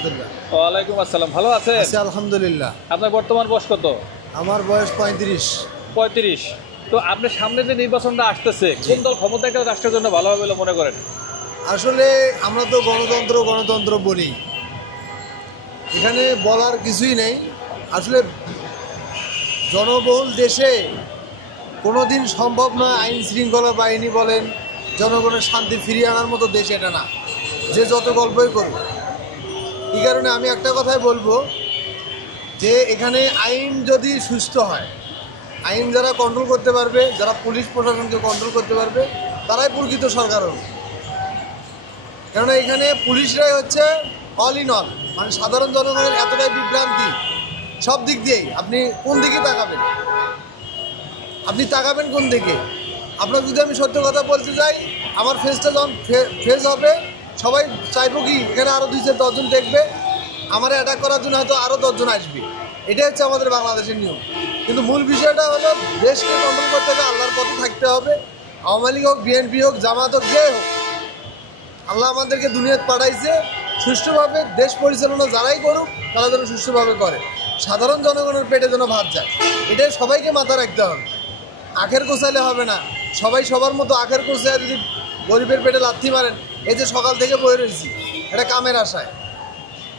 রহমতুল্লাহ। ওয়ালাইকুম আসসালাম। ভালো আছেন? আছি আলহামদুলিল্লাহ। আপনার বর্তমান বয়স কত? আমার বয়স 35। 35। তো আপনার সামনে যে নির্বাচনটা আসতেছে, কোন দল ক্ষমতায় গেলে রাষ্ট্রের জন্য ভালো হবে বলে মনে করেন? আসলে আমরা তো গণতন্ত্র বলি, এখানে বলার কিছুই নেই। আসলে জনবহুল দেশে কোনোদিন সম্ভব নয় আইন শৃঙ্খলা বাহিনী বলেন, জনগণের শান্তি ফিরিয়ে আনার মতো দেশ এটা না, যে যত গল্পই করুক। এই কারণে আমি একটা কথাই বলবো যে এখানে আইন যদি সুস্থ হয়, আইন যারা কন্ট্রোল করতে পারবে, যারা পুলিশ প্রশাসনকে কন্ট্রোল করতে পারবে, তারাই প্রকৃত সরকার হবে। কেননা এখানে পুলিশরাই হচ্ছে অল ইন অল, মানে সাধারণ জনগণের এতটাই বিভ্রান্তি সব দিক দিয়েই। আপনি কোন দিকে তাকাবেন, আপনি তাকাবেন কোন দিকে? আপনার যদি আমি সত্য কথা বলতে যাই, আমার ফেসটা যখন ফেস হবে, সবাই চাইবো কি এখানে আরও 2-10 জন দেখবে, আমার অ্যাটাক করার জন্য হয়তো আরও 10 জন আসবে। এটাই হচ্ছে আমাদের বাংলাদেশের নিয়ম। কিন্তু মূল বিষয়টা হলো দেশকে কন্ট্রোল করতে হবে, আল্লাহর পথে থাকতে হবে। আওয়ামী লীগ হোক, বিএনপি হোক, জামাত হোক, যে হোক, আল্লাহ আমাদেরকে দুনিয়াতে পাঠাইছে সুষ্ঠুভাবে। দেশ পরিচালনা যারাই করুক, তারা যেন সুষ্ঠুভাবে করে, সাধারণ জনগণের পেটে যেন ভাত যায়, এটাই সবাইকে মাথা রাখতে হবে। আখের কোচাইলে হবে না, সবাই সবার মতো আখের কোচায় যদি গরিবের পেটে লাথি মারেন। এই যে সকাল থেকে বয়ে রয়েছি এটা কামের আশায়,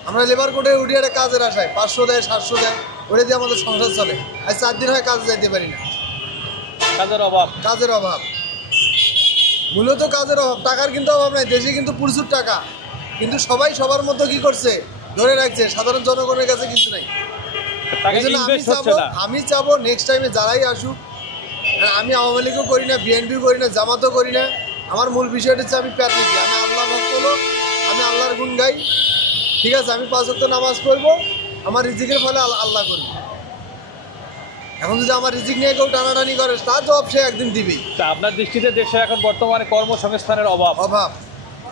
আমরা লেবার কোর্টে উঠি একটা কাজের আশায়, 500 দেয় 700 দেয়, ওটা দিয়ে আমাদের সংসার চলে। আজ 4 দিন হয় কাজে যাইতে পারি না, কাজের অভাব, মূলত কাজের অভাব। টাকার কিন্তু অভাব নাই, দেশে কিন্তু প্রচুর টাকা, কিন্তু সবাই সবার মতো কি করছে, ধরে রাখছে, সাধারণ জনগণের কাছে কিছু নাই। আমি চাবো নেক্সট টাইমে যারাই আসুক, আমি আওয়ামী লীগও করি না, বিএনপিও করি না, জামাতও করি না, আমার মূল বিষয়টা হচ্ছে আমি প্যাট দিচ্ছি, আমি আল্লাহ ভক্ত লোক, আমি আল্লাহর গুণ গাই, ঠিক আছে। আমি 5 ওয়াক্ত নামাজ পড়বো, আমার রিজিকের ফলে আল্লাহ করবো। এখন যদি আমার রিজিক নিয়ে কেউ টানাটানি করে, তার জবাব সে একদিন দিবেই। আপনার দৃষ্টিতে দেশে এখন বর্তমানে কর্মসংস্থানের অভাব?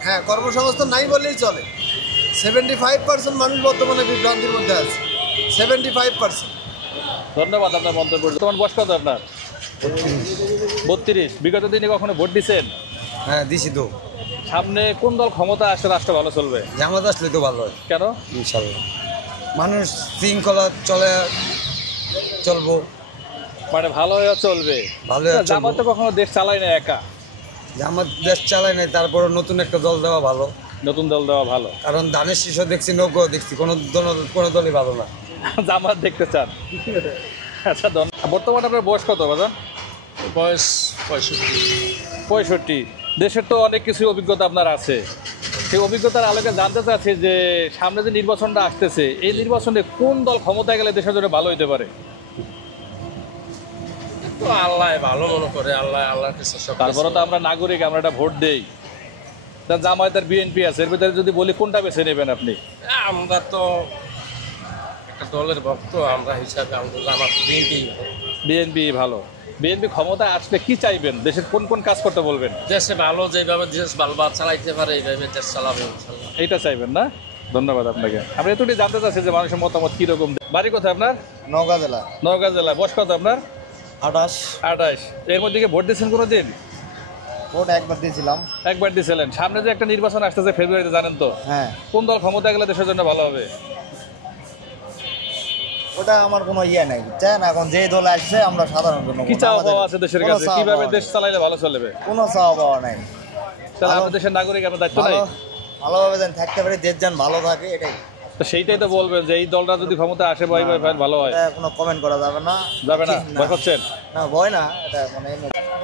হ্যাঁ, কর্মসংস্থান নাই বললেই চলে। 75% মানুষ বর্তমানে বিভ্রান্তির মধ্যে আছে, 75%। ধন্যবাদ আপনার মন্তব্য। বর্তমান বয়স কত আপনার? 32। বিগত দিনে কখনো ভোট দিচ্ছেন? হ্যাঁ, দিছি তো। সামনে কোন দল ক্ষমতা আসলে রাষ্ট্র ভালো চলবে? জামাত আসলে তো ভালো হয়। কেন? ইনশাল্লাহ মানুষ শৃঙ্খলা চলবো, মানে ভালো হয়ে চলবে। জামাত তো কখনো দেশ চালায় না একা। জামাত দেশ চালায় নাই, তারপরে নতুন একটা দল দেওয়া ভালো। নতুন দল দেওয়া ভালো, কারণ ধানের শীষও দেখছি, নৌকো দেখছি, কোনো দলই ভালো না। জামাত দেখতে চান? আচ্ছা, বর্তমানে আপনার বয়স কত বাজান? বয়স 65। দেশের তো অনেক কিছু অভিজ্ঞতা আপনার আছে, সেই অভিজ্ঞতার আলোকে জানতে চাচ্ছি যে সামনে যে নির্বাচনটা আসতেছে, এই নির্বাচনে কোন দল ক্ষমতায় গেলে দেশের জন্য ভালো হইতে পারে? তো আল্লাহ ভালো মনে করে, আল্লাহর কাছে সব। তারপরে তো আমরা নাগরিক, আমরা একটা ভোট দেই। জামায়াত আর বিএনপি আছে, এর ভিতরে যদি বলি কোনটা বেছে নেবেন আপনি? আমরা তো একটা দলের ভক্ত, আমরা হিসাবে আমাদের জামাত বিএনপি ভালো। বিএনপি ক্ষমতায় আসলে কি চাইবেন, দেশের কোন কোন কাজ করতে বলবেন? দেশে ভালো, যেভাবে দেশ ভালো চালাইতে পারে এইভাবে দেশ চালাবে ইনশাল্লাহ। এইটা চাইবেন না? ধন্যবাদ আপনাকে। আমরা এতটাই জানতে চাচ্ছি যে মানুষের মতামত কিরকম। বাড়ি কোথায় আপনার? নওগাঁ জেলা। নওগাঁ জেলা। বয়স কত আপনার? 28। এর মধ্যে ভোট দিয়েছেন কোনোদিন? ভোট একবার দিয়েছিলাম। একবার দিয়েছিলেন। সামনে যে একটা নির্বাচন আসতেছে ফেব্রুয়ারিতে, জানেন তো? হ্যাঁ। কোন দল ক্ষমতায় গেলে দেশের জন্য ভালো হবে? ওটা আমার কোনো নাই, না এখন যে দল আসছে আমরা সাধারণ জনগণ। কি চাওয়া পাওয়া আছে দেশের কাছে, কিভাবে দেশ চালাইলে ভালো চলবে? কোনো চাওয়া পাওয়া নাই। তাহলে আমাদের দেশের নাগরিক, আপনার দায়িত্ব নাই? ভালোভাবে যেন থাকতে পারি, দেশ যেন ভালো থাকে, এটাই। তো সেইটাই তো বলবেন যে এই দলটা যদি ক্ষমতা আসে ভালো হয়। কোনো কমেন্ট করা যাবে না। যাবে না? ভয় করছেন? না, ভয় না, এটা মানে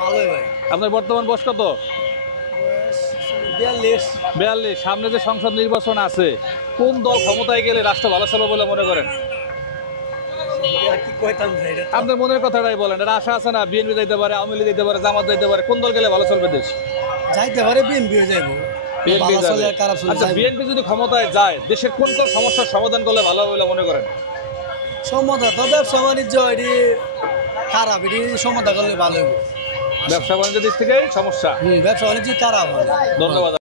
ভালোই ভাই। আপনার বর্তমান বয়স কত? 42। সামনে যে সংসদ নির্বাচন আছে, কোন দল ক্ষমতায় গেলে রাষ্ট্র ভালো চলবে বলে মনে করেন? আপনার মনের কথাটাই বলেন। এটা আশা আছে না? বিএনপি যাইতে পারে, আওয়ামী লীগ যাইতে পারে, জামাত যাইতে পারে, কোন দল গেলে ভালো চলবে দেশ? যাইতে পারে বিএনপি যাইবো। আচ্ছা, বিএনপি যদি ক্ষমতায় যায়, দেশের কোন কোন সমস্যার সমাধান করলে ভালো হবে বলে মনে করেন? সমাধান তো ব্যবসা বাণিজ্য এটি খারাপ, এটি সমাধান করলে ভালো হবে। ব্যবসা বাণিজ্য দিক থেকে সমস্যা, ব্যবসা বাণিজ্য খারাপ হবে। ধন্যবাদ।